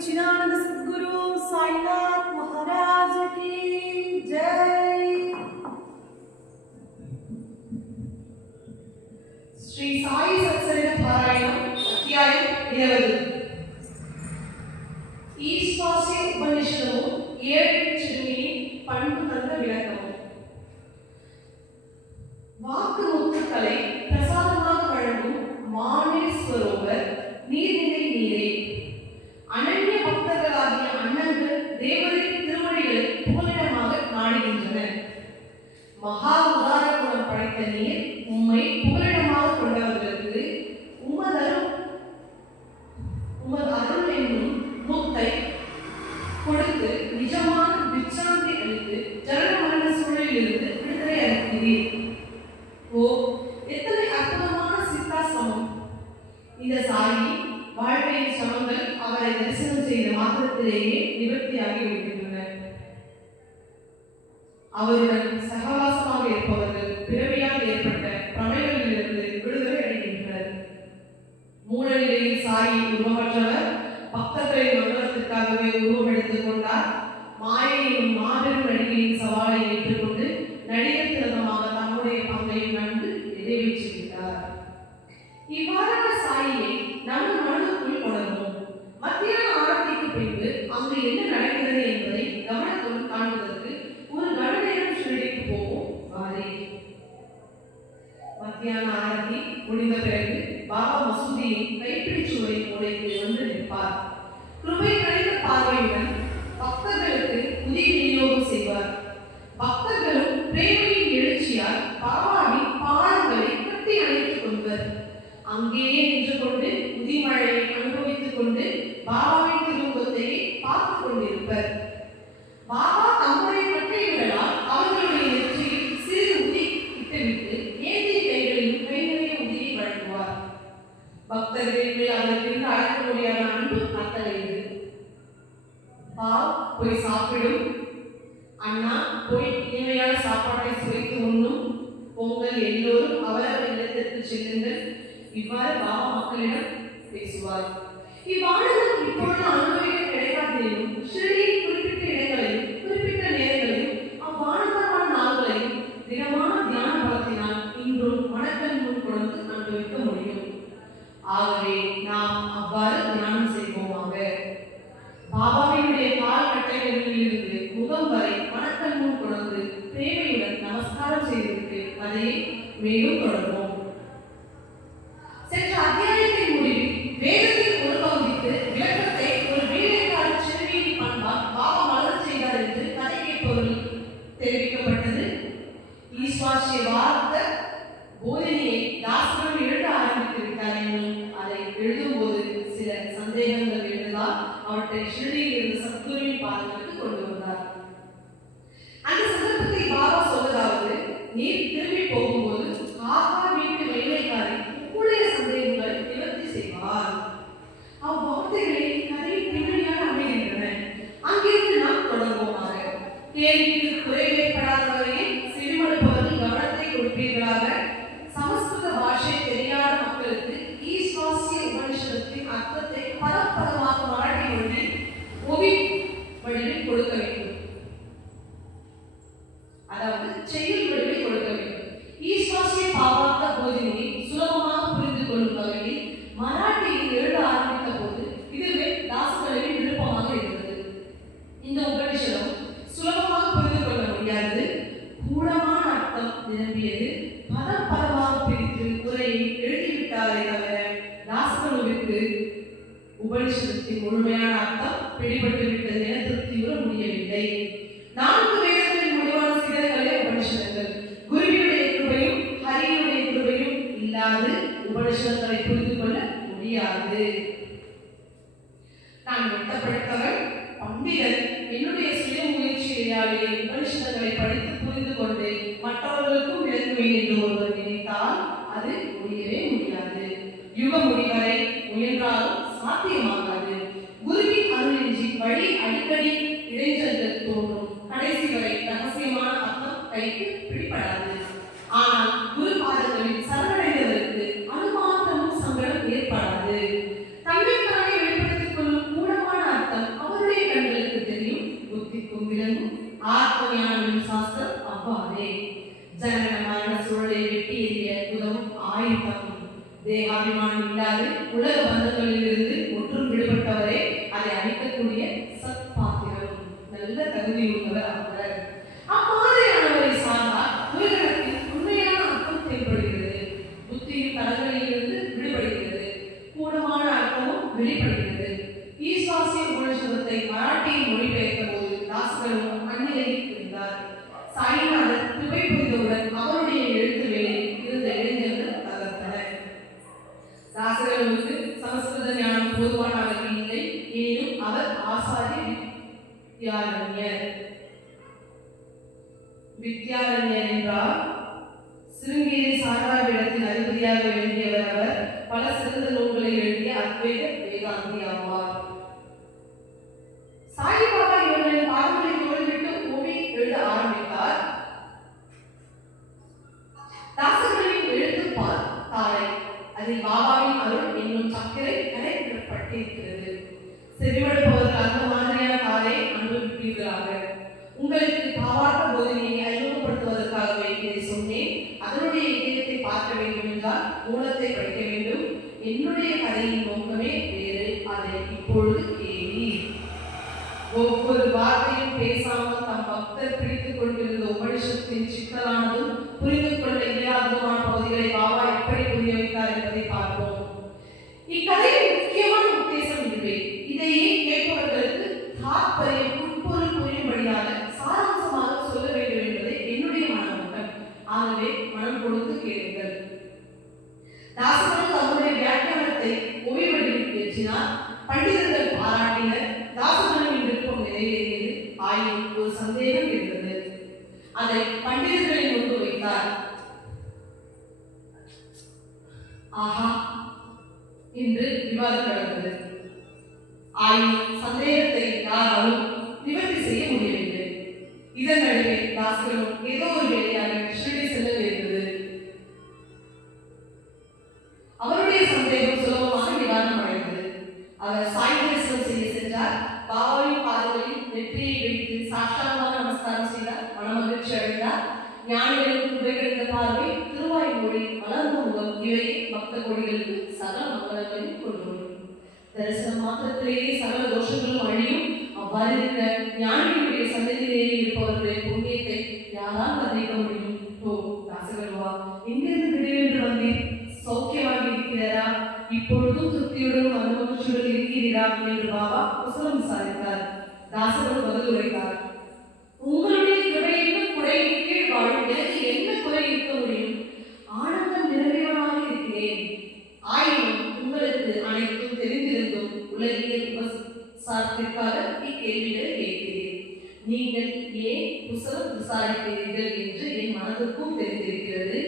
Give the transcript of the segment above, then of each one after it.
సచ్చిదానంద సద్గురు సాయినాథ్ మహారాజ్కి జై. శ్రీ సాయి సత్సరిత పారాయణం అధ్యాయం ఇరవై. ఈ శ్వాస ఉపనిషత్తు ఏడు చిరుమి పండుగ విளக்கம் வாக்கு முத்துக்களை பிரசாதமாக வழங்கும் மாநில இருப்பார் கிருபை நிறைந்த பார்வையுடன் பக்தர்களுக்கு ஆக என்னுடைய சுய முயற்சியினாலே உபனிஷதங்களை படித்து புரிந்து கொண்டு மற்றவர்களுக்கும் விளக்குவேன் என்று ஒருவர் நினைத்தால் அது முடியவே முடியாது. யுக முடிவரை முயன்றாலும் சாத்தியமாகாது. குருவின் அருளின்றி வழி அடிக்கடி இடைஞ்சல் மூலத்தை படிக்க வேண்டும். என்னுடைய கதையின் நோக்கமே வேறு. அதை இப்பொழுது கேளி ஒவ்வொரு வார்த்தையும் உலகியல் உபசாரத்திற்காக இக்கேள்விகளை கேட்கிறேன் நீங்கள் ஏன் புசலம் விசாரிக்கிறீர்கள் என்று என் மனதுக்கும் தெரிந்திருக்கிறது.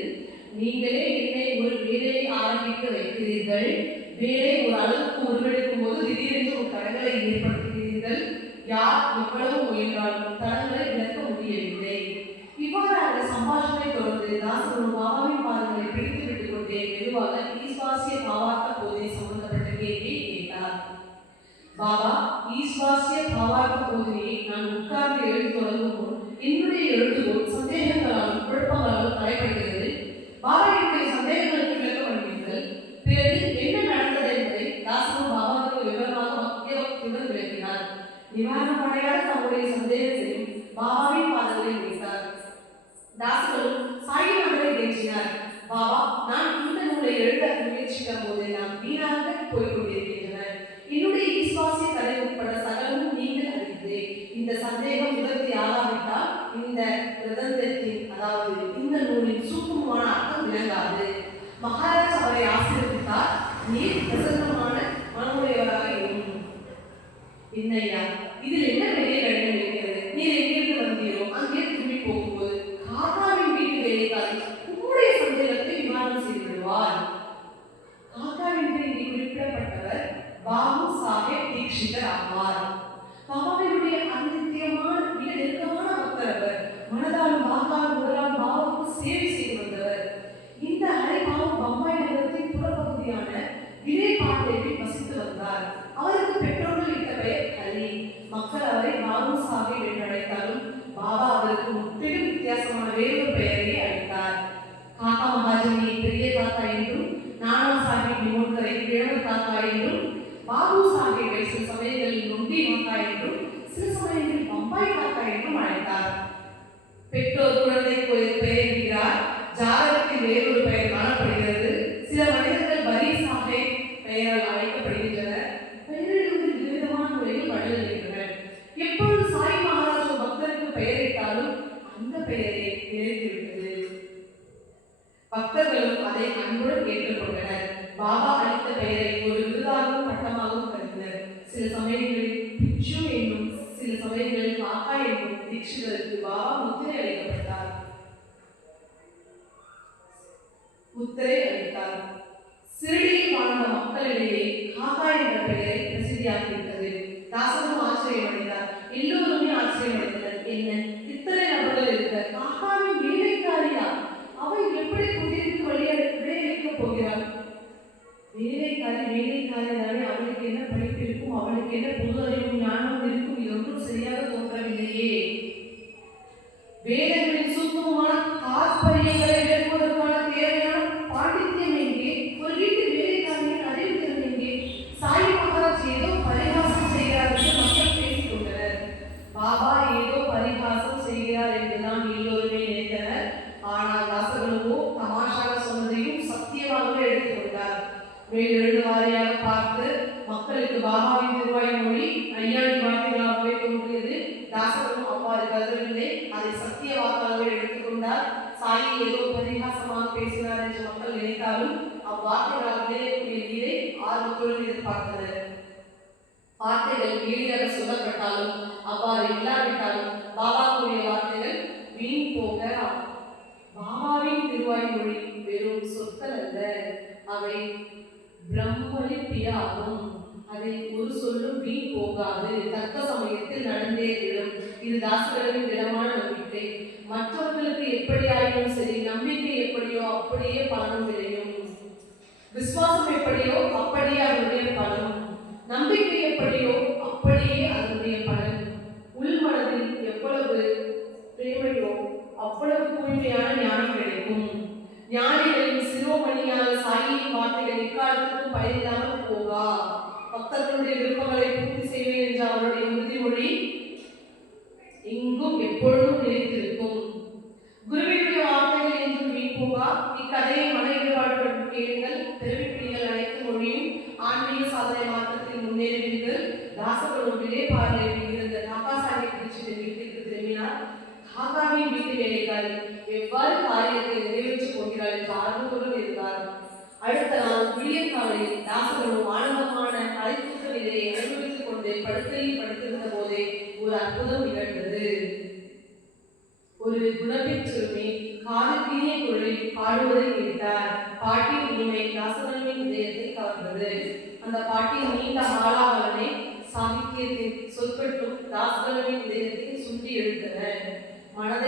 நீங்களே என்னை ஒரு வேலையை ஆரம்பிக்க வைக்கிறீர்கள். வேலை ஒரு அளவுக்கு உருவெடுக்கும் போது திடீரென்று ஒரு தடங்களை ஏற்படுத்துகிறீர்கள். யார் எவ்வளவு முயன்றாலும் தடங்களை விளக்க முடியவில்லை. இவ்வாறு அந்த சம்பாஷணை தொடர்ந்து நான் ஒரு பாபாவின் பாதங்களை பிடித்து விட்டுக் கொண்டே மெதுவாக ஈஸ்வாசிய பாவார்த்த போதை சம்பந்த பாபா ஈஸ்வாசிய பாவாய்க்கு போதிலே நான் உட்கார்ந்து எழுத்து தொடங்கும் முன் என்னுடைய எழுத்துகள் சந்தேகங்களாலும் குழப்பங்களாலும் தலைப்படுகிறது பாபா என்னுடைய சந்தேகங்களுக்கு விளக்கம் அளிப்பீர்கள் பிறகு என்ன நடந்தது என்பதை தாசமு பாபாவுக்கு விவரமாக பக்தியுடன் விளக்கினார். நிவாரணம் அடையாத தம்முடைய சந்தேகத்தையும் பாபாவின் பாதங்களில் வைத்தார். தாசர்களும் சாயி மகளை தேற்றினார். பாபா நான் இந்த நூலை எழுத முயற்சித்த போது நான் வீணாக போய்கொண்டேன் பிரசித்தியாகிவிட்டது தாசனும் ஆச்சரியமடைந்தார் எல்லோருமே ஆச்சரியமடைந்தனர் நினைத்தாலும் அவ்வார்த்தைகளால் விளையக்கூடிய நீரை ஆர்வத்துடன் எதிர்பார்த்தது வார்த்தைகள் எளிதாக சொல்லப்பட்டாலும் அவ்வாறு இல்லாவிட்டாலும் பாபா கூறிய வார்த்தைகள் வீண் போக பாபாவின் திருவாய் மொழி வெறும் சொற்கள் அல்ல. அவை பிரம்மலிப்பியாகும். அதை ஒரு சொல்லும் வீண் போகாது. தக்க சமயத்தில் நடந்தே விடும். இது தாசர்களின் திடமான நம்பிக்கை. மற்றவர்களுக்கு எப்படியாயினும் சரி நம்பிக்கை எப்படியோ அப்படியே பலனும் விளையும். விசுவாசம் எப்படியோ அப்படியே அதனுடைய பலன். நம்பிக்கை எப்படியோ அப்படியே அதனுடைய பலன். உள்மனதில் எவ்வளவு பிரேமையோ அவ்வளவு தூய்மையான ஞானம் கிடைக்கும். ஞானிகளின் சிறுவமணியான சாயின் வார்த்தைகள் எக்காலத்துக்கும் பயிரிடாமல் போகா. பக்தர்களுடைய விருப்பங்களை பூர்த்தி செய்வேன் என்ற அவருடைய எங்கும் எப்பொழுதும் நிலைத்திருக்கும்.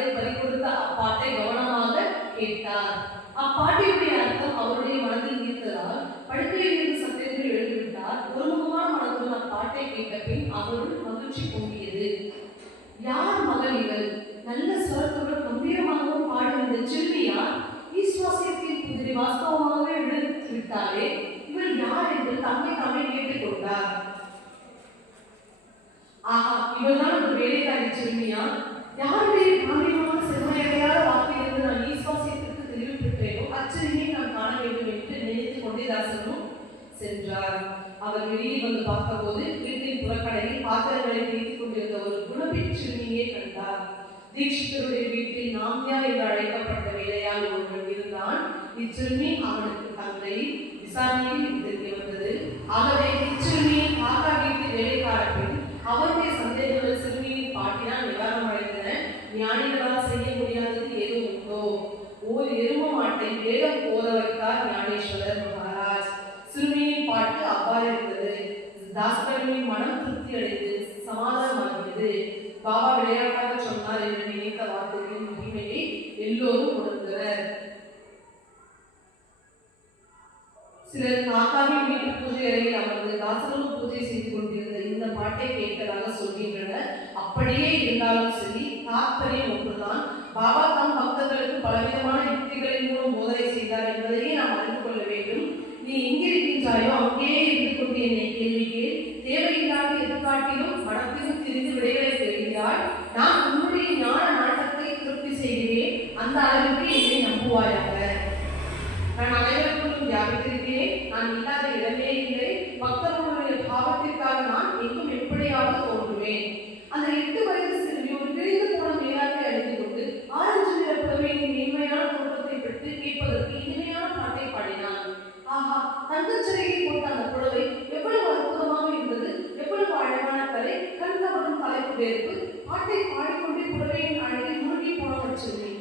மனதை பறிகொடுத்த அப்பாட்டை கவனமாக கேட்டார். அப்பாட்டினுடைய அர்த்தம் அவருடைய மனதில் ஈர்த்ததால் படுக்கையில் இருந்து சத்தென்று எழுந்துவிட்டார் ஒருமுகமான மனதுடன் அப்பாட்டை கேட்ட பின் அவருள் மகிழ்ச்சி பொங்கியது. யார் மகள் இவள்? நல்ல சுரத்துடன் கம்பீரமாகவும் பாடும் இந்த சிறுமியார் ஈஸ்வாசியத்தின் புதிரி வாஸ்தவமாகவே விட்டாலே இவள் யார் என்று தம்மை தாமே கேட்டுக்கொண்டார். ஆஹா இவள்தான் ஒரு வேலைக்காரி சிறுமியா யாருடைய காரியமான செம்மையடையாத வாக்கிலிருந்து நான் ஈஸ்வாசியத்திற்கு தெரிவித்திருக்கிறேனோ அச்சிறுமியை நான் காண வேண்டும் என்று நினைத்துக் கொண்டே தாசனும் சென்றார். அவர் வெளியே வந்து பார்த்தபோது வீட்டின் புறக்கடையில் பாத்திரங்களை தேய்த்துக் கொண்டிருந்த ஒரு குணப்பின் சிறுமியை கண்டார். தீட்சிதருடைய வீட்டில் நாம்யா என்று அழைக்கப்பட்ட வேலையால் ஒருவன் இருந்தான். இச்சிறுமி அவனுக்கு தந்தை விசாரணையில் இது தெரிய வந்தது. ஆகவே இச்சிறுமியின் காக்கா வீட்டு வேலைக்கார பெண் அவருடைய சந்தேகங்கள் சிறுமியின் பாட்டினால் நிவாரணம் அடைந்தன ஞானிகளால் செய்ய முடியாதது ஏதோ உண்டோ ஓர் எரும மாட்டை வேதம் ஓத வைத்தார் ஞானேஸ்வரர் மகாராஜ். சிறுமியின் பாட்டு அவ்வாறு இருந்தது தாசகர்களின் மனம் திருப்தி அடைந்து சமாதானமாகியது பாபா விளையாட்டாக சொன்னார் என்று நினைத்த வார்த்தைகளின் மகிமையை எல்லோரும் உணர்ந்தனர். சிலர் தாத்தாவின் வீட்டு பூஜை அறையில் அமர்ந்து தாசனும் பூஜை செய்து கொண்டிருந்த இந்த பாட்டை கேட்டதாக சொல்கின்றனர். அப்படியே இருந்தாலும் சரி தாத்பரியம் ஒன்றுதான் பாபா தம் பக்தர்களுக்கு பலவிதமான யுக்திகளின் மூலம் போதனை செய்தார் என்பதையே நாம் அறிந்து கொள்ள வேண்டும் நீ எங்கிருக்கின்றாயோ அங்கேயே இருந்து கொண்டு என்னை கேள்வி கேள் தேவையில்லாத எதிர்காட்டிலும் மனத்திலும் திரிந்து விடைகளை பெறுகிறாய் நான் உன்னுடைய ஞான நாட்டத்தை திருப்தி செய்கிறேன் அந்த அளவுக்கு என்னை நம்புவாயாக நான் அனைவருக்கும் வியாபித்திருக்கிறேன் நான் இல்லாத இடமே இல்லை பக்தர்களுடைய பாவத்திற்காக நான் எங்கும் எப்படியாவது தோன்றுவேன் அந்த எட்டு வயது சிறுமி ஒரு பிரிந்து போன மேலாக்கை அணிந்து கொண்டு ஆரஞ்சு நிற புடவையின் மேன்மையான தோற்றத்தை பெற்று கேட்பதற்கு இனிமை தங்கச்சிறையை போட்ட அந்த புடவை எவ்வளவு அற்புதமாக இருந்தது எவ்வளவு அழகான கலை கண்கவரும் தலைப்பு வேர்ப்பு பாட்டை பாடிக்கொண்டே புடவையின் அழகில் மூழ்கி போன சிறுமி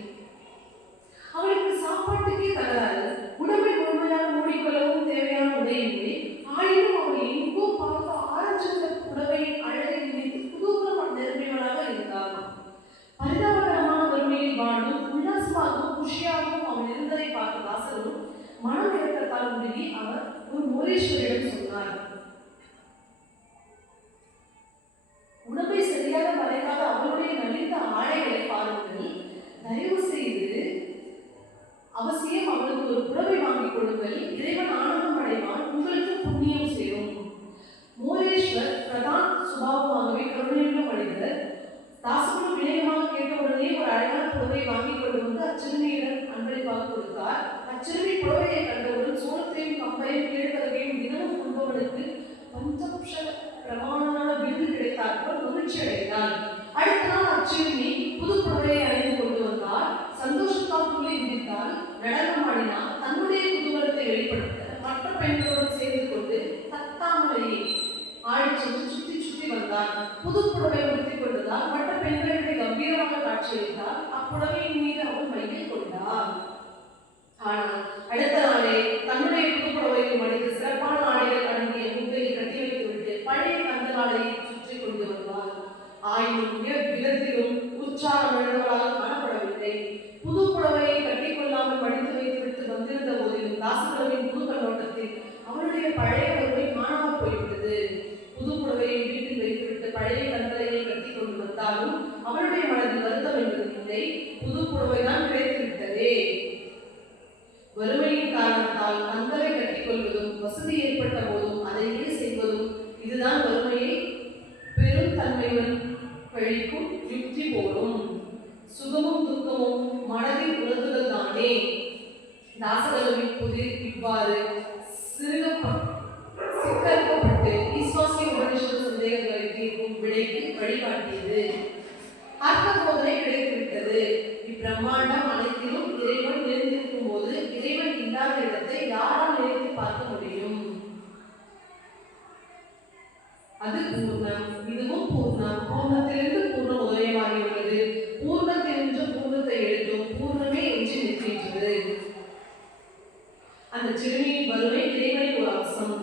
அவளுக்கு சாப்பாட்டுக்கே தகராறு உடம்பை முழுமையாக மூடிக்கொள்ளவும் தேவையான உடை இல்லை ஆயினும் அவள் எங்கோ பார்த்த ஆரஞ்சு நிற புடவையின் அழகை நினைத்து குதூகலம் நிரம்பியவளாக இருந்தாள் பரிதாபகரமான வறுமையில் வாழ்ந்தும் உல்லாசமாகவும் குஷியாகவும் அவள் இருந்ததை பார்த்த தாசரும் மனம் இறக்கத்தால் உருகி அவர் ஒரு மோரீஸ்வரிடம் சொன்னார் உடம்பை சரியாக மறைக்காத அவளுடைய நலிந்த ஆடைகளை பாருங்கள் தயவு செய்து அவசியம் அவளுக்கு ஒரு புடவை வாங்கிக் கொடுங்கள் இறைவன் ஆனந்தம் அடைவான் உங்களுக்கு புண்ணியம் சேரும் மோரேஸ்வர் பிரதான் சுபாவமாகவே கருணையுள்ள மனிதர் தாசகுரு வினயமாக கேட்ட உடனே ஒரு அழகான புடவை வாங்கிக் கொண்டு வந்து அச்சிறுமியிடம் அன்பளிப்பாக கொடுத்தார். அச்சிறுமி புடவையை கண்டவுடன் சோளத்தையும் கம்பையும் கேழ்வரகையும் தினமும் உண்பவனுக்கு பஞ்சபுஷ பிரமாணமான விருது கிடைத்தாற்போல் மகிழ்ச்சி அடைந்தார். அடுத்த நாள் அச்சிறுமி புது புடவையை அணிந்து கொண்டு வந்தார். சந்தோஷத்தால் துளி விதித்தால் நடனமாடினார் தன்னுடைய குதூகலத்தை வெளிப்படுத்த மற்ற பெண்களுடன் சேர்ந்து கொண்டு தத்தாமலேயே ஆடி சென்று சுற்றி சுற்றி வந்தார். புது புடவை உடுத்திக் கொண்டதால் மற்ற பெண்களிடையே கம்பீரமாக காட்சியளித்தார். அப்புடவையின் மீது அவள் மையில் கொண்டார். ஆனால் அடுத்த நாளே தன்னுடைய புது புடவையை மடித்து சிறப்பான ஆடைகள் அடங்கிய முந்தையில் கட்டி வைத்துவிட்டு பழைய கந்த நாளையை சுற்றி கொண்டு வந்தார். ஆயினும் விதத்திலும் உற்சாகம் இழந்தவளாக காணப்படவில்லை. புது புடவையை கட்டிக்கொள்ளாமல் மடித்து வைத்துவிட்டு வந்திருந்த போதிலும் தாசகரவின் புது கண்ணோட்டத்தில் அவருடைய பழைய உறவை காணாமல் போய்விட்டது. புது புடவையை வீட்டில் வைத்துவிட்டு பழைய கந்தலையை கட்டி கொண்டு வந்தாலும் அவருடைய மனதில் வருத்தம் என்பது இல்லை புது புடவைதான் கிடைத்துவிட்டதே. காரணத்தால் கட்டிக் கட்டிக்கொள்வதும் வசதி ஏற்பட்ட போதும் அதையே செய்வதும் இதுதான் வறுமையை பெரும் தன்மையுடன் கழிக்கும் யுக்தி போலும். சுகமும் துக்கமும் மனதில் உணர்ந்துதல் தானே. தாசகவின் புதிர் இவ்வாறு சிறுகப்ப- சிக்கல்பட்டு ஈஸ்வாசிய உபனிஷத்து சந்தேகங்களை தீர்க்கும் விடைக்கு வழிகாட்டியது. அர்த்த போதனை கிடைத்துவிட்டது. இப்பிரம்மாண்டம் அந்த சிறுமியின் வறுமை இறைவனின் ஒரு அம்சம்.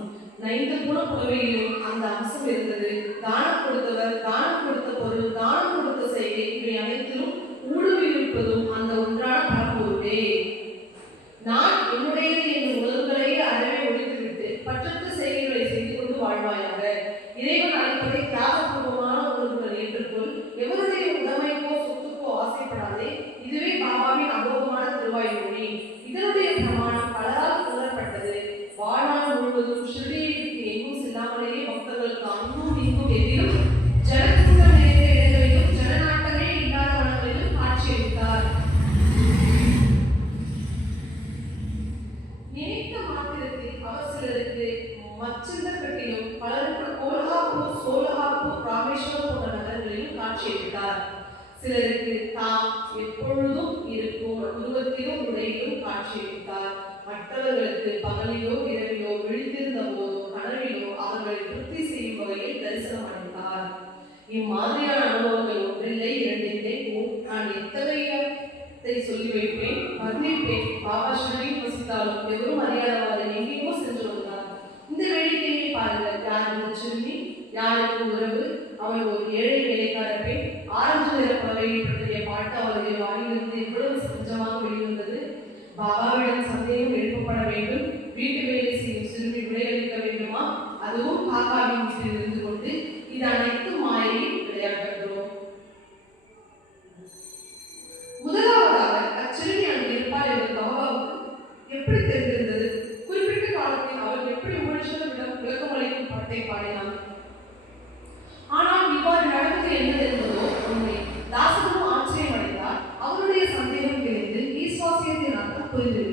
நைந்து குண புலவையிலும் அந்த அம்சம் இருந்தது. தானம் கொடுத்தவர் தானம் கொடுத்த பொருள் தானம் கொடுத்த செய்கை இவை அனைத்திலும் ஊடுருவியிருப்பதும் சிலருக்கு தாம் எப்பொழுதும் இருக்கும் உருவத்திலும் உடையிலும் காட்சியளித்தார். மற்றவர்களுக்கு பகலிலோ இரவிலோ விழித்திருந்த போதோ கனவிலோ அவர்களை திருப்தி செய்யும் வகையில் தரிசனம் அடைந்தார். இம்மாதிரியான அனுபவங்கள் ஒன்றில்லை இரண்டில்லை. நான் எத்தகையத்தை சொல்லி வைப்பேன்? வர்ணிப்பேன் பாபா ஸ்ரீ வசித்தாலும் எவரும் அறியாதவாறு எங்கேயோ சென்று வந்தார் இந்த வேடிக்கையை பாருங்கள். யார் இந்த சிறுமி யாருக்கு உறவு? அவள் ஒரு ஏழை வேலைக்கார பெண் ஆரஞ்சு நிற புடவையை பற்றிய பாட்டு அவளுடைய வாயிலிருந்து எவ்வளவு சஞ்சமாக வெளிவந்தது பாபாவிடம் சந்தேகம் எழுப்பப்பட வேண்டும். வீட்டு வேலை செய்யும் சிறுமி விடையளிக்க வேண்டுமா? அதுவும் காக்காவின் வீட்டில் இருந்து கொண்டு இது அனைத்து மாயையும் விளையாடுகிறோம் முதலாவதாக அச்சிறுமி அங்கு இருப்பார் என்று பாபாவுக்கு எப்படி தெரிந்திருந்தது? குறிப்பிட்ட காலத்தில் அவள் எப்படி உபனிஷத்திடம் விளக்கம் அளிக்கும் படத்தை பாடினாள் ஆனால் இவ்வாறு நடந்தது என்ன என்பதோ உண்மை தாசனும் ஆச்சரியம் அடைந்தார் அவருடைய சந்தேகம் தெரிந்து ஈஸ்வாசியத்தின் அர்த்தம் புரிந்து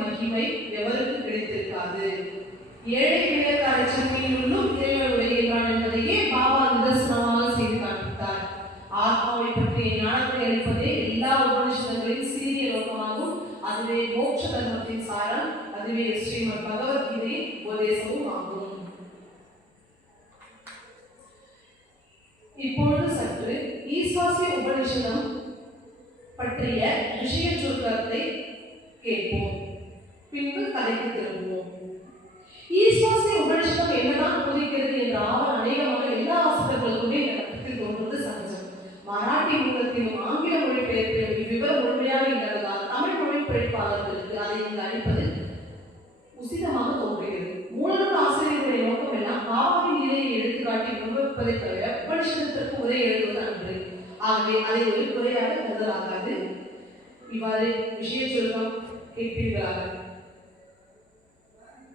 மகிமை எவருக்கு கிடைத்திருக்காது ஏழை கிழக்கார சந்தையிலுள்ளும் இறைவன் உரைகின்றான் என்பதையே பாபா நிதர்சனமாக செய்து காண்பித்தார் ஆத்மாவை பற்றிய ஞானத்தை அளிப்பதே எல்லா உபனிஷதங்களின் சீரிய நோக்கமாகும் அதுவே மோட்ச தர்மத்தின் சாரம் அதுவே ஸ்ரீமத் பகவத்கீதையின் உபதேசமும் ஆகும் இப்பொழுது சற்று ஈஸ்வாசிய உபனிஷதம் பற்றிய விஷய சுருக்கத்தை கேட்போம் பின்பு கதைக்கு திரும்புவோம். ஈஸ்வாசிய உபனிஷதம் என்னதான் போதிக்கிறது என்ற ஆவல் அநேகமாக எல்லா வாசகர்களுக்குமே இந்த கட்டத்தில் தோன்றுவது சகஜம். மராட்டி மூலத்திலும் ஆங்கில மொழிபெயர்ப்பிலும் இவ்விவரம் முழுமையாக இல்லாததால் தமிழ் மொழிபெயர்ப்பாளர்களுக்கு அதை இங்கு அளிப்பது உசிதமாக தோன்றுகிறது. மூலநூல் ஆசிரியர்களுடைய நோக்கம் எல்லாம் பாபாவின் நிலையை எடுத்துக்காட்டி விவரிப்பதை தவிர உபனிஷதத்திற்கு உரை எழுதுவது அன்று. ஆகவே அதை ஒரு குறையாக கருதலாகாது. இவ்வாறு விஷய சொல்லம் கேட்பீர்களாக?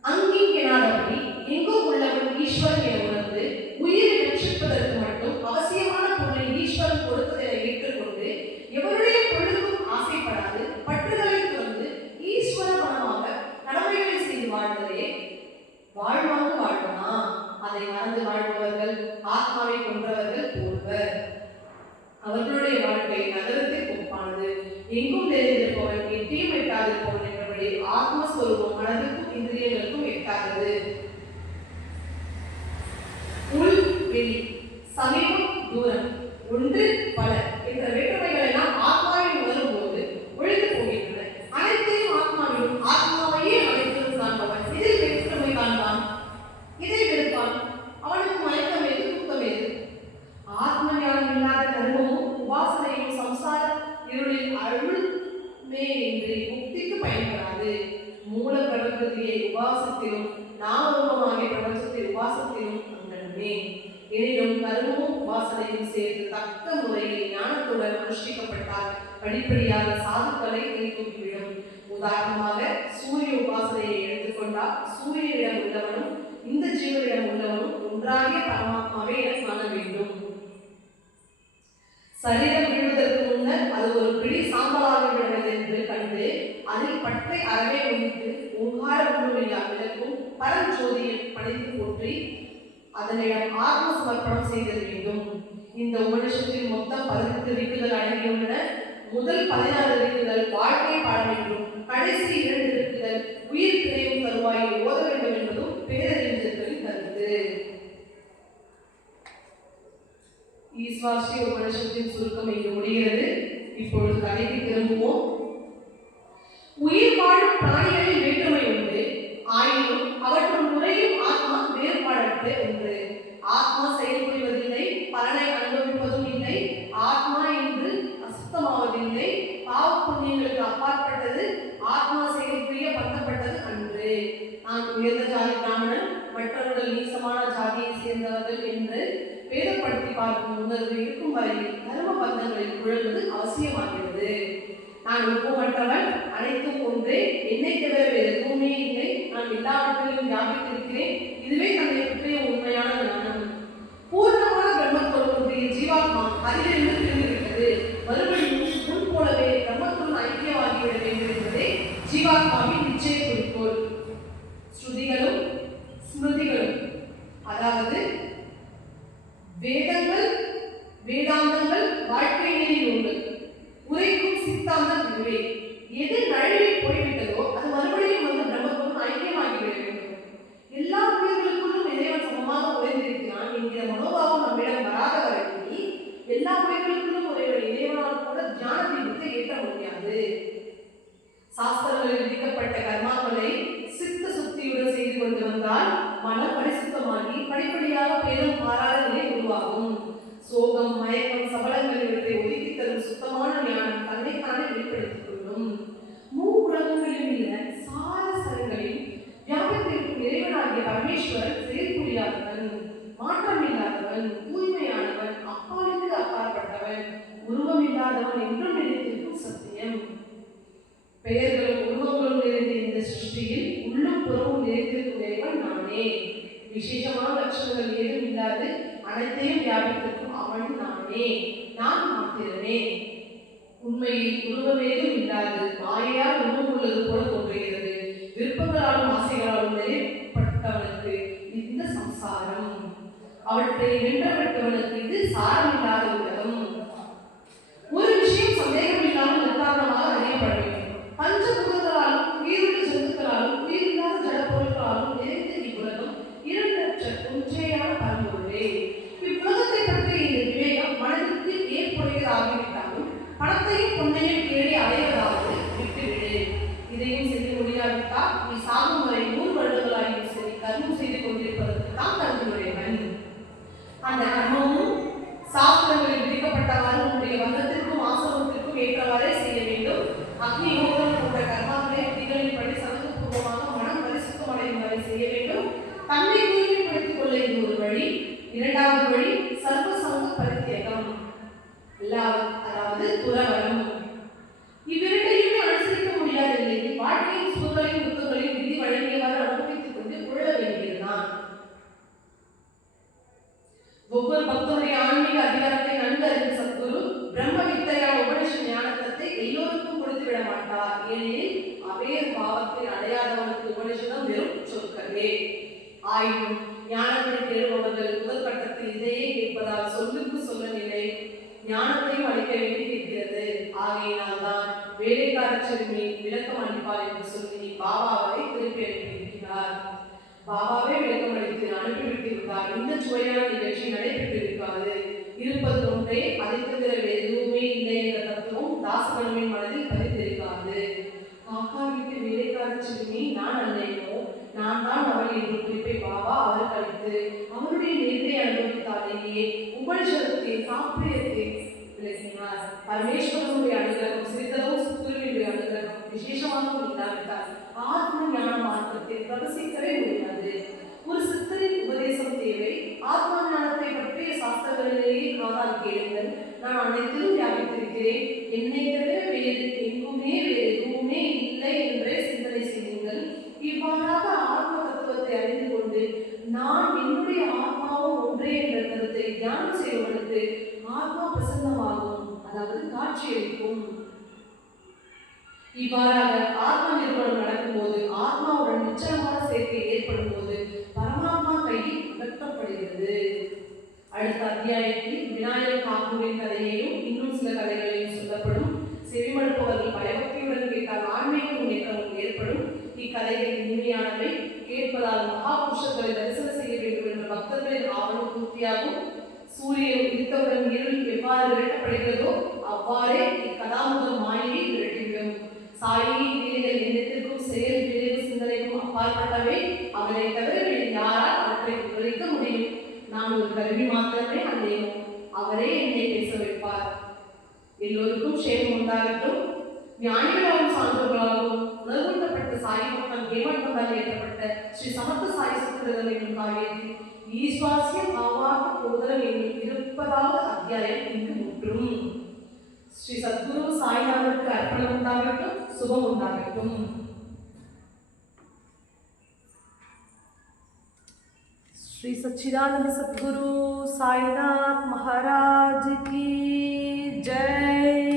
அங்கிங்கெனாதபடி எங்கோ உள்ளவன் ஈஸ்வரன் என உணர்ந்து உயிரை ரட்சிப்பதற்கு மட்டும் அவசியமான பொருளை ஈஸ்வரன் கொடுத்ததை ஏற்றுக்கொண்டு எவருடைய பொழுதும் ஆசைப்படாது பற்றுதலை துறந்து ஈஸ்வர மனமாக கடமைகளை செய்து வாழ்ந்ததே வாழ்வாங்க வாழ்வனா? அதை மறந்து வாழ்பவர்கள் ஆத்மாவை கொன்றவர்கள் போல்வர். அவர்களுடைய வாழ்க்கை நகரத்திற்கு ஒப்பானது எங்கும் தெரிந்திருப்பவன் எட்டியும் எட்டாதிருப்பவன் என்றபடி ஆத்மஸ்வரூபம் மனதுக்கும் இந்திரியங்களுக்கும் எட்டாகிறது உள் வெளி சமீபம் தூரம். ஒன்று உள்ளவனும் பரமாத்மாவை என காண வேண்டும். சரீரம் விழுவதற்கு முன்னர் அது ஒரு பிடி சாம்பலாக விடுகிறது என்று கண்டு அதில் பட்டை அறவே ஒழித்து ஓங்கார உருவில்லா விளக்கும் பரஞ்சோதியில் படைத்து போற்றி அதனிடம் ஆத்ம சமர்ப்பணம் செய்தல் வேண்டும். இந்த உபநிஷத்தில் மொத்தம் பதினெட்டு ரிக்குகள் அடங்கியுள்ளன முதல் பதினாறு ரிக்குகள் வாழ்க்கை பாட வேண்டும் கடைசி இரண்டு ரிக்குகள் உயிர் பிணையும் தருவாயில் ஓத வேண்டும் என்பதும் பேரறிஞர்களின் கருத்து. ஈஸ்வாசி உபனிஷத்தின் சுருக்கம் இங்கு முடிகிறது. இப்பொழுது கதைக்கு திரும்புவோம். உயிர் வாழும் பிராணிகளில் வேற்றுமை உண்டு. ஆயினும் அவற்றின் முறையும் ஆத்மா வேறுபாடற்ற ஒன்று. ஆத்மா செயல்புரிவதில்லை அவசியமாகிறது. நான் ஒப்புமற்றவன் அனைத்தும் ஒன்றே. என்னை தவிர வேறு எதுவுமே இல்லை. நான் எல்லாவற்றிலும் வியாபித்திருக்கிறேன் இதுவே தன்னை பற்றிய உண்மையான ஞானம். பூர்ணமான பிரம்மத்தோடு ஒன்றிய ஜீவாத்மா அதிலிருந்து பிரிந்துவிட்டது. மறுபடியும் முன் போலவே பிரம்மத்துடன் ஐக்கியமாகிவிட வேண்டும் என்பதே ஜீவாத்மாவின் நிச்சய குறிக்கோள். ஸ்ருதிகளும் ஸ்மிருதிகளும் அதாவது வேதங்கள் வேதாந்தங்கள் வாழ்க்கை நெறி நூல்கள் உரைக்கும் சித்தாந்தம் இதுவே எது நழுவி போய்விட்டதோ அது மறுபடியும் வந்து பிரம்மத்துடன் ஐக்கியமாகிவிட வேண்டும் எல்லா உயிர்களுக்குள்ளும் இறைவன் சமமாக உறைந்திருக்கிறான் என்கிற மனோபாவம் நம்மிடம் வராத வரையில் எல்லா உயிர்களுக்குள்ளும் ஒரு இறைவனால் கூட தியானத்தை விட்டு ஏற்ற வருகிறது சாஸ்திரங்களில் விதிக்கப்பட்ட கர்மாக்களை சித்த சுத்தியுடன் செய்து கொண்டு வந்தால் மனம் பரிசுத்தமாகி படிப்படியாக பேரும் பாராத நிலை உருவாகும். சோகம் மயக்கம் சபலங்கள் இவற்றை ஒதுக்கி தரும் சுத்தமான ஞானம் தன்னைத்தானே வெளிப்படுத்திக் கொள்ளும். மூ உலகங்களில் உள்ள சார சரங்களில் வியாபத்திற்கும் இறைவனாகிய செயற்புரியாதவன் மாற்றம் மாற்றமில்லாதவன் தூய்மையானவன் அப்பாலுக்கு அப்பாற்பட்டவன் உருவமில்லாதவன் என்றும் நினைத்து அவசியம் பெயர்களும் உருவங்களும் நிறைந்த இந்த சிருஷ்டியில் உள்ளும் புறமும் நிறைந்திருக்கும் நானே. விசேஷமான லட்சணங்கள் ஏதும் இல்லாது அனைத்தையும் வியாபித்திருக்கும் அவன் நானே. நான் மாத்திரமே. உண்மையில் உருவமேதும் இல்லாது மாயால் உருவம் உள்ளது போல தோன்றுகிறது. விருப்பங்களாலும் ஆசைகளாலும் நிறைப்பட்டவனுக்கு இந்த சம்சாரம். அவற்றை வென்றப்பட்டவனுக்கு ஒவ்வொரு பக்தருடைய ஆன்மீக அதிகாரத்தை நன்கு அறிந்த சத்குரு பிரம்ம வித்தையான உபனிஷ ஞானத்தை எல்லோருக்கும் கொடுத்து விட மாட்டார் ஏனெனில் அவேர் பாவத்தில் அடையாதவனுக்கு உபனிஷதம் வெறும் சொற்களே. ஆயினும் ஞானத்தை தேடுபவர்கள் முதல் கட்டத்தில் இதையே கேட்பதால் சொல்லுக்கு சொல்ல நிலை ஞானத்தையும் அளிக்க வேண்டியிருக்கிறது ஆகையினால் தான் வேலைக்கார சிறுமி விளக்கம் அளிப்பார் என்று சொல்லி பாபாவை திருப்பி அனுப்பியிருக்கிறார் பாபாவே விளக்கம் அளித்து அனுப்பிவிட்டிருந்தால் இந்த சுவையான நிகழ்ச்சி நடைபெற்றிருக்காது. இருப்பது ஒன்றே அதை தவிர எதுவுமே இல்லை என்ற தத்துவம் தாசகனுவின் மனதில் பதிந்திருக்காது காக்கா வீட்டு வேலைக்கார சிறுமி நான் அல்லையோ நான் தான் அவள் என்று குறிப்பை பாபா அவருக்கு அளித்து அவருடைய நேர்களை அனுபவித்தாலேயே உபனிஷத்தை தாற்பயத்தை விளக்கினார். பரமேஸ்வரனுடைய அனுகிரகம் சிறிதளவு விசேஷமாகவும் இல்லாவிட்டால் ஆத்ம ஞான மார்க்கத்தை பிரவசிக்கவே முடியாது. ஒரு சித்தரின் உபதேசம் தேவை. ஆத்ம ஞானத்தை பற்றிய சாஸ்திரங்களிலேயே காதால் கேளுங்கள். நான் அனைத்திலும் வியாபித்திருக்கிறேன் என்னை தவிர வேறு எங்குமே வேறு எதுவுமே இல்லை என்றே சிந்தனை செய்யுங்கள். இவ்வாறாக ஆத்ம தத்துவத்தை அறிந்து கொண்டு நான் என்னுடைய ஆத்மாவும் ஒன்றே என்ற கருத்தை தியானம் செய்வதற்கு ஆத்மா பிரசன்னமாகும் அதாவது காட்சியளிக்கும். இவ்வாறாக ஆத்ம நிறுவனம் நடக்கும்போது ஆத்மாவுடன் நிச்சயமான சேர்க்கை ஏற்படும் போது பரமாத்மா கையில் அகற்றப்படுகிறது. அடுத்த அத்தியாயத்தில் விநாயகர் காக்கூரின் கதையையும் இன்னும் சில கதைகளையும் சொல்லப்படும். செவிமடுப்பவர்கள் பயபக்தியுடன் கேட்டால் ஆன்மீக முன்னேற்றம் ஏற்படும். இக்கதைகள் இனிமையானவை கேட்பதால் மகாபுருஷர்களை தரிசனம் செய்ய வேண்டும் என்ற பக்தர்களின் ஆவணம் பூர்த்தியாகும் சூரியன் இருத்தவுடன் இருள் तुम श्री सच्चिदानंद सदगुरु साईनाथ महाराज की जय।